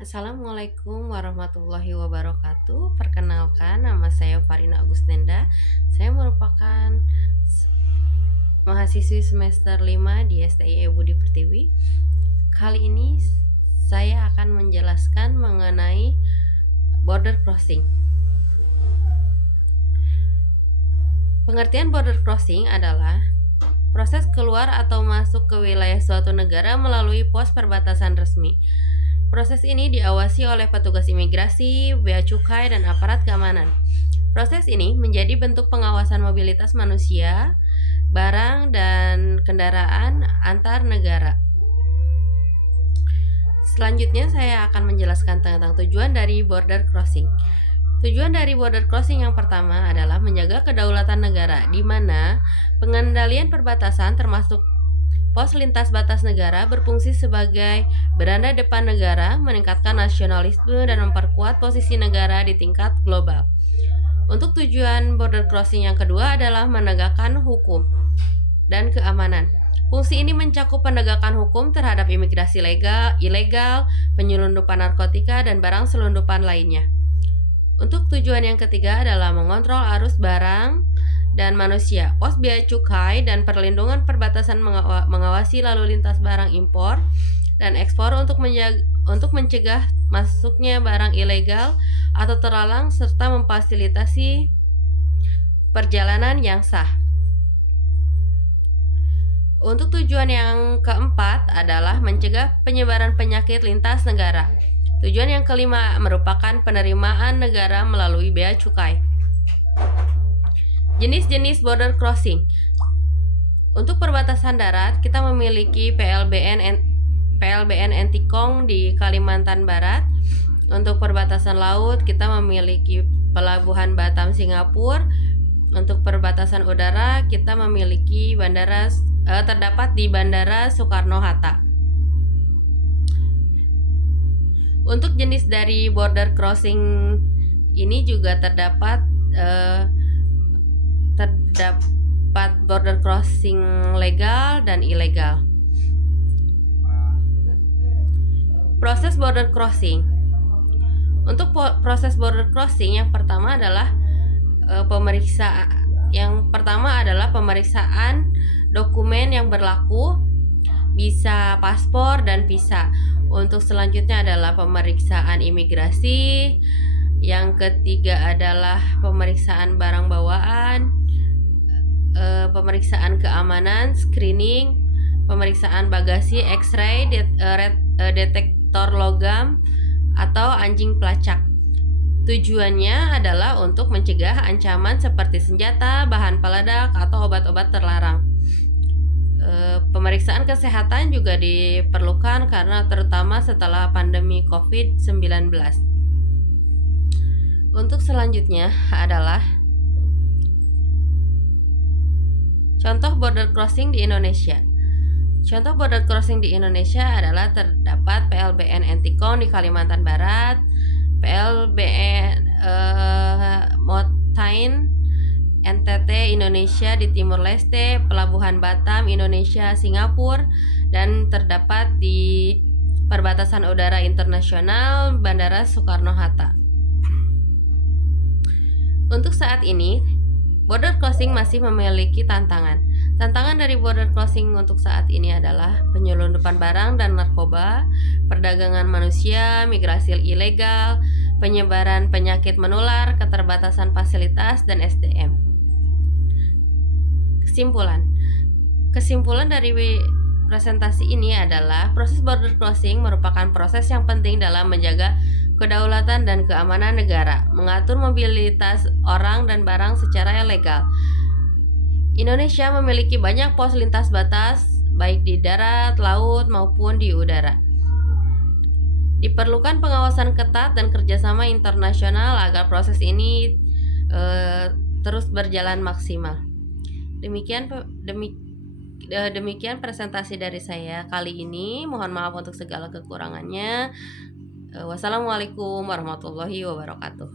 Assalamualaikum warahmatullahi wabarakatuh. Perkenalkan, nama saya Farina Agustenda. Saya merupakan mahasiswi semester 5 di STIE Budi Pertiwi. Kali ini saya akan menjelaskan mengenai border crossing. Pengertian border crossing adalah proses keluar atau masuk ke wilayah suatu negara melalui pos perbatasan resmi. Proses ini diawasi oleh petugas imigrasi, bea cukai, dan aparat keamanan. Proses ini menjadi bentuk pengawasan mobilitas manusia, barang, dan kendaraan antar negara. Selanjutnya saya akan menjelaskan tentang tujuan dari border crossing. Tujuan dari border crossing yang pertama adalah menjaga kedaulatan negara, di mana pengendalian perbatasan termasuk pos lintas batas negara berfungsi sebagai beranda depan negara, meningkatkan nasionalisme dan memperkuat posisi negara di tingkat global. Untuk tujuan border crossing yang kedua adalah menegakkan hukum dan keamanan. Fungsi ini mencakup penegakan hukum terhadap imigrasi ilegal, penyelundupan narkotika, dan barang selundupan lainnya. Untuk tujuan yang ketiga adalah mengontrol arus barang dan manusia. Pos bea cukai dan perlindungan perbatasan mengawasi lalu lintas barang impor dan ekspor untuk mencegah masuknya barang ilegal atau terlarang serta memfasilitasi perjalanan yang sah. Untuk tujuan yang keempat adalah mencegah penyebaran penyakit lintas negara. Tujuan yang kelima merupakan penerimaan negara melalui bea cukai. Jenis-jenis border crossing. Untuk perbatasan darat, kita memiliki PLBN Entikong di Kalimantan Barat. Untuk perbatasan laut, kita memiliki Pelabuhan Batam Singapura. Untuk perbatasan udara, kita memiliki terdapat di Bandara Soekarno-Hatta. Untuk jenis dari border crossing ini juga terdapat border crossing legal dan ilegal. Proses border crossing. Untuk proses border crossing yang pertama adalah pemeriksaan dokumen yang berlaku, bisa paspor dan visa. Untuk selanjutnya adalah pemeriksaan imigrasi. Yang ketiga adalah pemeriksaan barang bawaan, pemeriksaan keamanan, screening, pemeriksaan bagasi, X-ray, detektor logam, atau anjing pelacak. Tujuannya adalah untuk mencegah ancaman seperti senjata, bahan peledak, atau obat-obat terlarang. Pemeriksaan kesehatan juga diperlukan karena terutama setelah pandemi COVID-19. Untuk selanjutnya adalah contoh border crossing di Indonesia. Contoh border crossing di Indonesia adalah terdapat PLBN Entikong di Kalimantan Barat, PLBN Motain NTT Indonesia di Timur Leste, Pelabuhan Batam Indonesia Singapura, dan terdapat di perbatasan udara internasional Bandara Soekarno-Hatta. Untuk saat ini, border crossing masih memiliki tantangan. Tantangan dari border crossing untuk saat ini adalah penyelundupan barang dan narkoba, perdagangan manusia, migrasi ilegal, penyebaran penyakit menular, keterbatasan fasilitas, dan SDM. Kesimpulan dari presentasi ini adalah proses border crossing merupakan proses yang penting dalam menjaga kedaulatan dan keamanan negara, mengatur mobilitas orang dan barang secara legal. Indonesia memiliki banyak pos lintas batas, baik di darat, laut, maupun di udara. Diperlukan pengawasan ketat dan kerjasama internasional agar proses ini terus berjalan maksimal. Demikian presentasi dari saya kali ini. Mohon maaf untuk segala kekurangannya. Wassalamualaikum warahmatullahi wabarakatuh.